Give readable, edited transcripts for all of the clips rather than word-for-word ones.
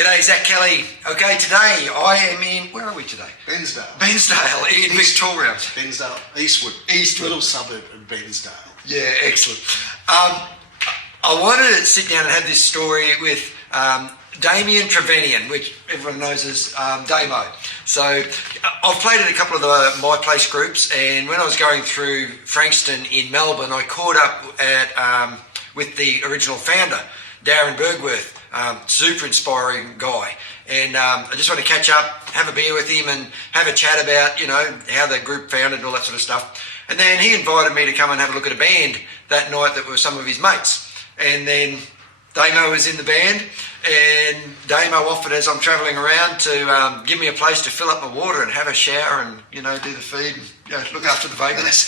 G'day, Zach Kelly. Okay, today I am in, where are we today? Bensdale. Bensdale, in Victoria. Bensdale, Eastwood. Little suburb of Bensdale. Yeah, excellent. I wanted to sit down and have this story with Damo Trevanion, which everyone knows as Damo. So I've played at a couple of the My Place groups, and when I was going through Frankston in Melbourne, I caught up at with the original founder, Darren Bergworth. Super inspiring guy, and I just want to catch up, have a beer with him and have a chat about, you know, how the group founded and all that sort of stuff. And then he invited me to come and have a look at a band that night that were some of his mates. And then Damo was in the band, and Damo offered, as I'm travelling around, to give me a place to fill up my water and have a shower and, you know, do the feed and, you know, look after the vagrants.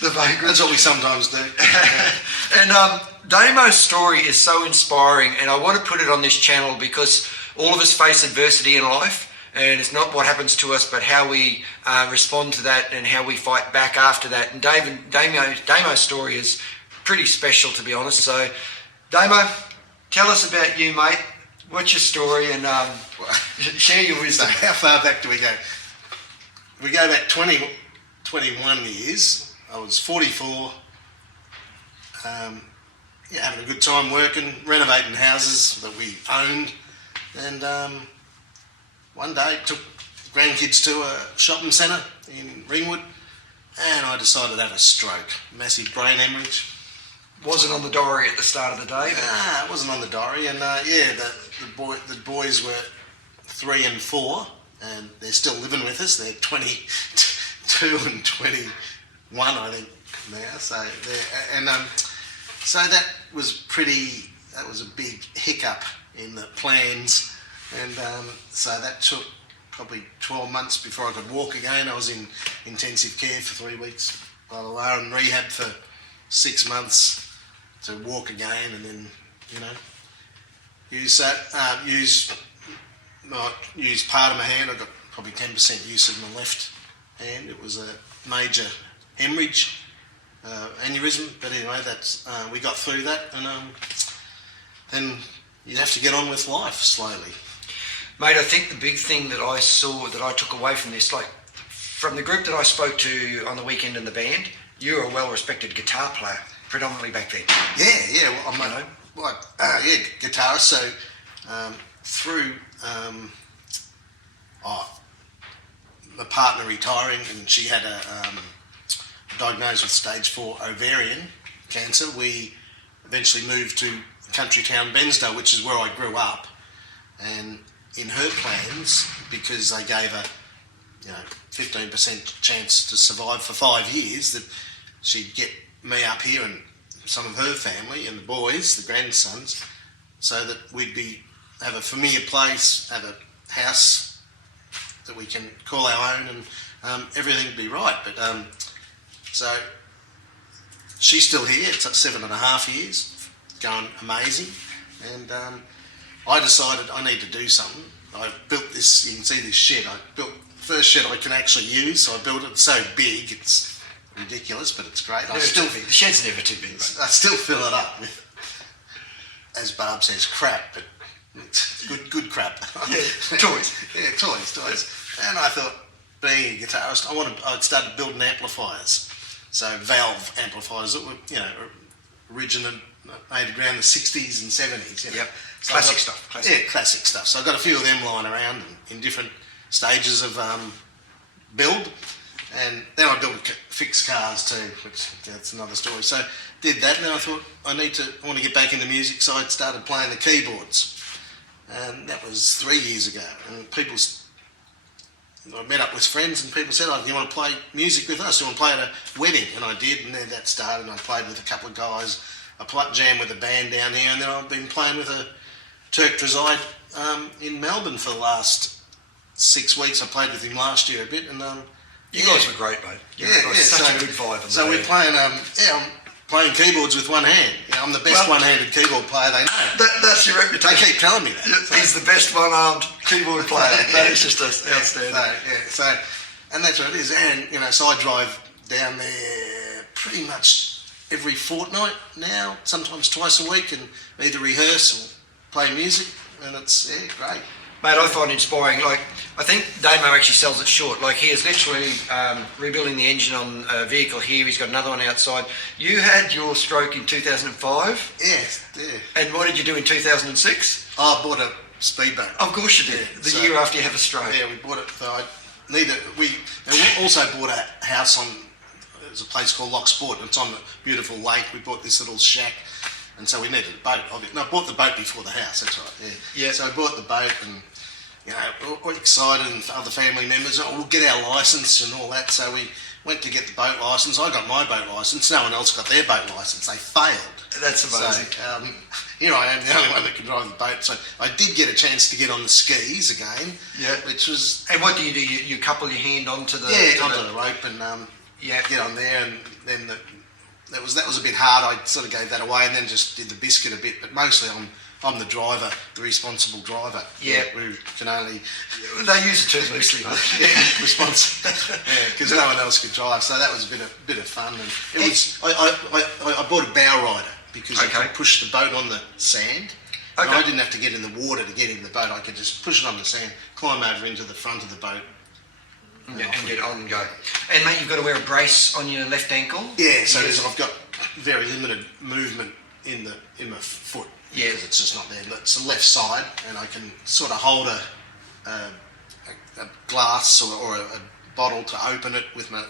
The vagrants. That's what we sometimes do. And Damo's story is so inspiring, and I want to put it on this channel because all of us face adversity in life, and it's not what happens to us but how we respond to that and how we fight back after that. And Damo's story is pretty special, to be honest. So Damo, tell us about you, mate. What's your story, and share your wisdom. So how far back do we go? We go back 21 years. I was 44, having a good time working, renovating houses that we owned, and one day took grandkids to a shopping centre in Ringwood, and I decided to have a stroke, massive brain hemorrhage. Wasn't on the diary at the start of the day. Nah, it wasn't on the diary, and the boys were 3 and 4, and they're still living with us. They're 22 and 21, I think, now. So that was a big hiccup in the plans, and so that took probably 12 months before I could walk again. I was in intensive care for 3 weeks, blah blah blah, and rehab for 6 months to walk again, and then, you know, use part of my hand. I got probably 10% use of my left hand. It was a major hemorrhage, aneurysm, but anyway, that's we got through that, and then you have to get on with life slowly. Mate, I think the big thing that I saw, that I took away from this, like from the group that I spoke to on the weekend in the band, you were a well-respected guitar player, predominantly back then. Yeah. Well, I'm guitarist. So through my partner retiring, and she had a diagnosed with stage 4 ovarian cancer, we eventually moved to country town Bensdale, which is where I grew up. And in her plans, because they gave her, 15% chance to survive for 5 years, that she'd get me up here and some of her family and the boys, the grandsons, so that we'd have a familiar place, have a house that we can call our own, and everything would be right. But so she's still here. It's 7.5 years, going amazing, and I decided I need to do something. I built this. You can see this shed. I built the first shed I can actually use. So I built it so big, it's ridiculous, but it's great. The shed's never too big. I still fill it up with, as Barb says, crap, but it's good crap. Yeah, toys. Yeah, toys. And I thought, being a guitarist, I'd started building amplifiers. So valve amplifiers that were, original, made around the 60s and 70s. Yep. So classic stuff. Yeah, classic stuff. So I got a few of them lying around in different stages of build. And then I built fixed cars too, which that's another story. So did that, and then I thought I want to get back into music, so I started playing the keyboards, and that was 3 years ago. And I met up with friends, and people said, "Oh, do you want to play music with us? Do you want to play at a wedding?" And I did, and then that started. And I played with a couple of guys. I jammed with a band down here, and then I've been playing with a Turk Trezide in Melbourne for the last 6 weeks. I played with him last year a bit, and you guys were great, mate. Such a good vibe. So we're playing, I'm playing keyboards with one hand. I'm the best one-handed keyboard player they know. That's your reputation. They keep telling me that. He's the best one-armed keyboard player. That is just outstanding. And that's what it is. And, so I drive down there pretty much every fortnight now, sometimes twice a week, and either rehearse play music, and it's great. Mate, I find it inspiring. Like, I think Damo actually sells it short. Like, he is literally rebuilding the engine on a vehicle here. He's got another one outside. You had your stroke in 2005. Yes, yeah. And what did you do in 2006? I bought a speedboat. Of course you did. Yeah, the so- year after you have a stroke. Yeah, we bought it. And we also bought a house on. There's a place called Locksport. It's on a beautiful lake. We bought this little shack, and so we needed a boat. No, I bought the boat before the house. That's right. Yeah. Yeah. So I bought the boat, and we're excited, and other family members. Oh, we'll get our license and all that. So we went to get the boat license. I got my boat license. No one else got their boat license. They failed. That's amazing. So here I am, the only one that can drive the boat. So I did get a chance to get on the skis again. Yeah. Which was And what do? You couple your hand onto the... onto the rope and Yeah. get on there, and then that was a bit hard. I sort of gave that away, and then just did the biscuit a bit. But mostly I'm the driver, the responsible driver. Yeah. Who can only They use the term loosely, mate. responsible. Because no one else could drive. So that was a bit of fun. And it was. I bought a bow rider because I Okay. could push the boat on the sand. And Okay. I didn't have to get in the water to get in the boat. I could just push it on the sand, climb over into the front of the boat. Yeah, and get on and go. And mate, you've got to wear a brace on your left ankle. Yeah, so Yes. I've got very limited movement in my foot. Yeah. Because it's just not there. But it's the left side, and I can sort of hold a glass or a bottle to open it with my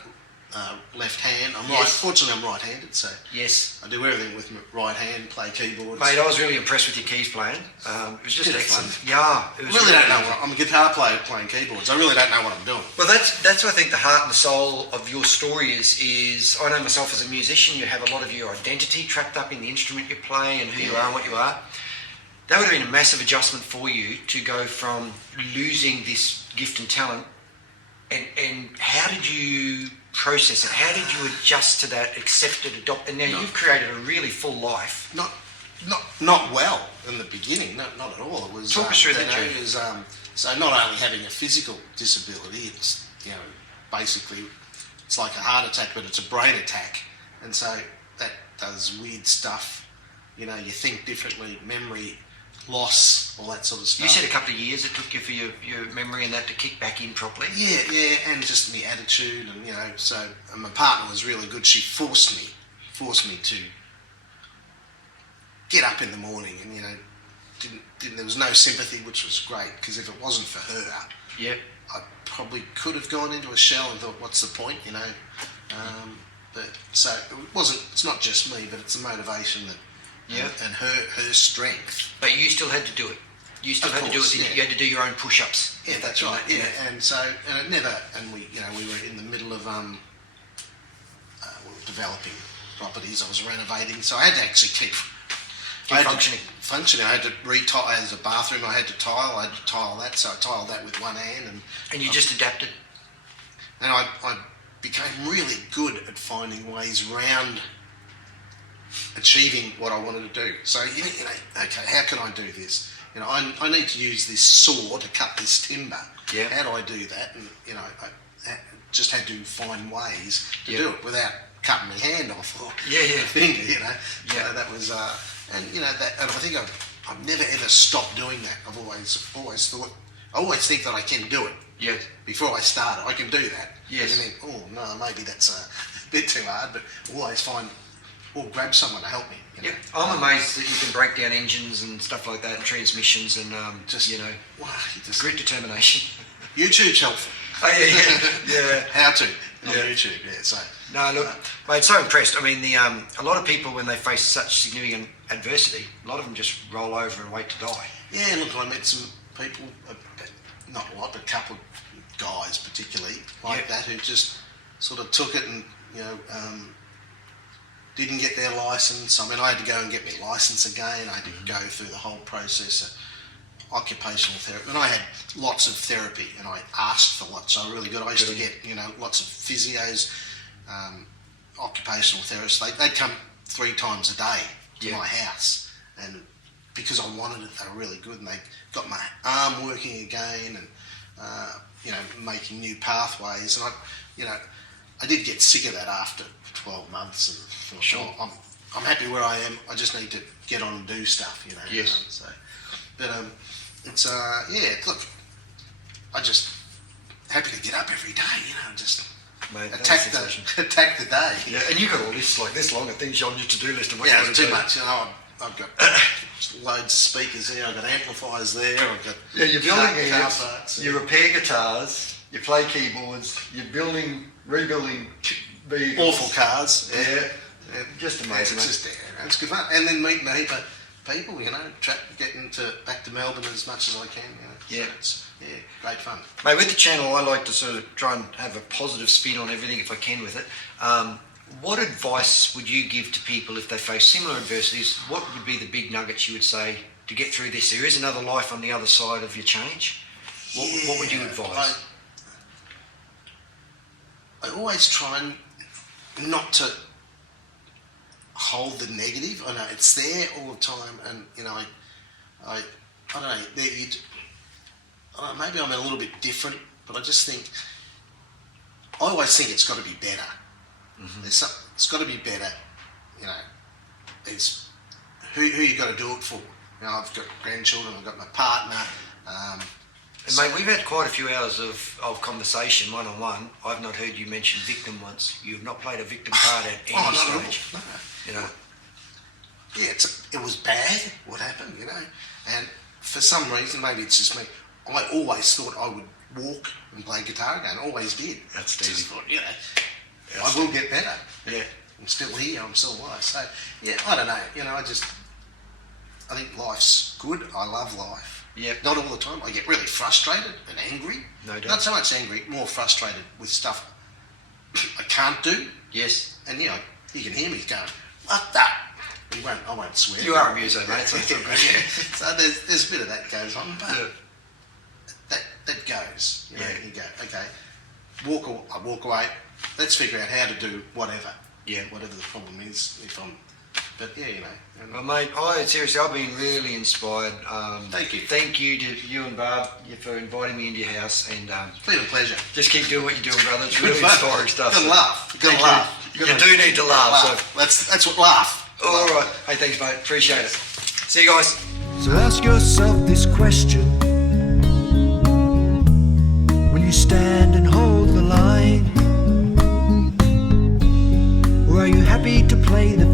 left hand. Fortunately, I'm right-handed, so Yes. I do everything with my right hand. Play keyboards. Mate, I was really impressed with your keys playing. It was just Bit of excellent. fun. Yeah. It I was really don't know. I'm a guitar player playing keyboards. I really don't know what I'm doing. Well, that's I think the heart and the soul of your story is I know myself as a musician, you have a lot of your identity trapped up in the instrument you play and who you are and what you are. That would have been a massive adjustment for you to go from losing this gift and talent, and how did you process it? How did you adjust to that, accept it, adopt, and now you've created a really full life. Not well in the beginning. Not at all. It was Talk us through that you know, journey. it was, so not only having a physical disability, it's basically it's like a heart attack, but it's a brain attack, and so that does weird stuff. You think differently, memory loss, all that sort of stuff. You said a couple of years it took you for your memory and that to kick back in properly. Yeah, and just the attitude, and so and my partner was really good. She forced me to get up in the morning, and didn't there was no sympathy, which was great, because if it wasn't for her, Yeah. I probably could have gone into a shell and thought, what's the point, But so it's not just me, but it's the motivation that. Yeah. And her strength. But you still had to do it. You still Of had to do course, it. yeah. You had to do your own push-ups. Yeah, that's right. Yeah, and it never. And we were in the middle of developing properties. I was renovating, so I had to actually keep functioning. I had to retile. As a bathroom, I had to tile. I had to tile that, so I tiled that with one hand, And you just adapted. and I became really good at finding ways around achieving what I wanted to do. So okay, how can I do this? I need to use this saw to cut this timber. Yeah. How do I do that? And I just had to find ways to Yeah. do it without cutting my hand off or Yeah, yeah. my finger. Yeah. So that was and I think I've never ever stopped doing that. I've always thought. I always think that I can do it. Yes. Before I start, I can do that. Yes. And then, oh no, maybe that's a bit too hard, but always find or grab someone to help me. Yeah. I'm amazed that you can break down engines and stuff like that and transmissions and Wow, you just grit determination. YouTube's helpful. Oh, yeah. How to on Yeah. YouTube, yeah. So No, look, mate, so impressed. I mean, a lot of people when they face such significant adversity, a lot of them just roll over and wait to die. yeah, look, I met some people, not a lot, but a couple of guys particularly like Yeah. that who just sort of took it and didn't get their license. I mean, I had to go and get my license again. I had to go through the whole process of occupational therapy. And I had lots of therapy, and I asked for lots. So really good. I used to get, lots of physios, occupational therapists. They'd come 3 times a day to my house, and because I wanted it, they were really good, and they got my arm working again, and making new pathways. And I did get sick of that after 12 months, and thought, Sure. I'm happy where I am. I just need to get on and do stuff, Yes. So But it's yeah. Look, I just happy to get up every day. You know, just Mate, attack the day. Yeah, and you've got all this like this long of things on your to-do list. Of what Yeah, you it's want too to do. much. You know, I've got loads of speakers there. I've got amplifiers there. I've got Yeah, you're building car amps, parts. you repair guitars, you play keyboards, you're rebuilding vehicles. Awful cars. Yeah, just Yeah, amazing. it's mate. just it's good fun, and then meeting a heap of people. You know, getting back to Melbourne as much as I can. You know, Yeah. so it's great fun. Mate, with the channel, I like to sort of try and have a positive spin on everything if I can with it. What advice would you give to people if they face similar adversities? What would be the big nuggets you would say to get through this? There is another life on the other side of your change. What would you advise? I always try and not to hold the negative. I know it's there all the time, and you know, I don't know. I don't know, maybe I'm a little bit different, but I just think I always think it's got to be better. Mm-hmm. It's got to be better. You know, it's who you got to do it for. You know, I've got grandchildren. I've got my partner. And mate, we've had quite a few hours of conversation, one-on-one. I've not heard you mention victim once. You've not played a victim card at any stage. No. You know. Yeah, it was bad what happened, you know. And for some reason, maybe it's just me, I always thought I would walk and play guitar again. Always did. That's just easy. thought, you know, I will get better. Yeah. I'm still here. I'm still alive. So, yeah, I don't know. You know, I think life's good. I love life. Yep. Not all the time. I get really frustrated and angry. No doubt. Not so much angry, more frustrated with stuff I can't do. Yes. And, you know, you can hear me going, what the? I won't swear. You are a muso, mate, so it's all good. Yeah. So there's a bit of that goes on, but that goes. You know, Yeah. you go, okay, I walk away. Let's figure out how to do whatever. Yeah. Whatever the problem is, but yeah, you know. Well, mate, seriously, I've been really inspired. Thank you. Thank you to you and Barb for inviting me into your house, and It's been a pleasure. just keep doing what you're doing, brother. It's Good really fun. inspiring stuff. You gotta laugh. You gotta Thank laugh. You do need to laugh. That's what laugh. So, all right. Hey, thanks, mate. Appreciate it. See you guys. So ask yourself this question: will you stand and hold the line? Or are you happy to play the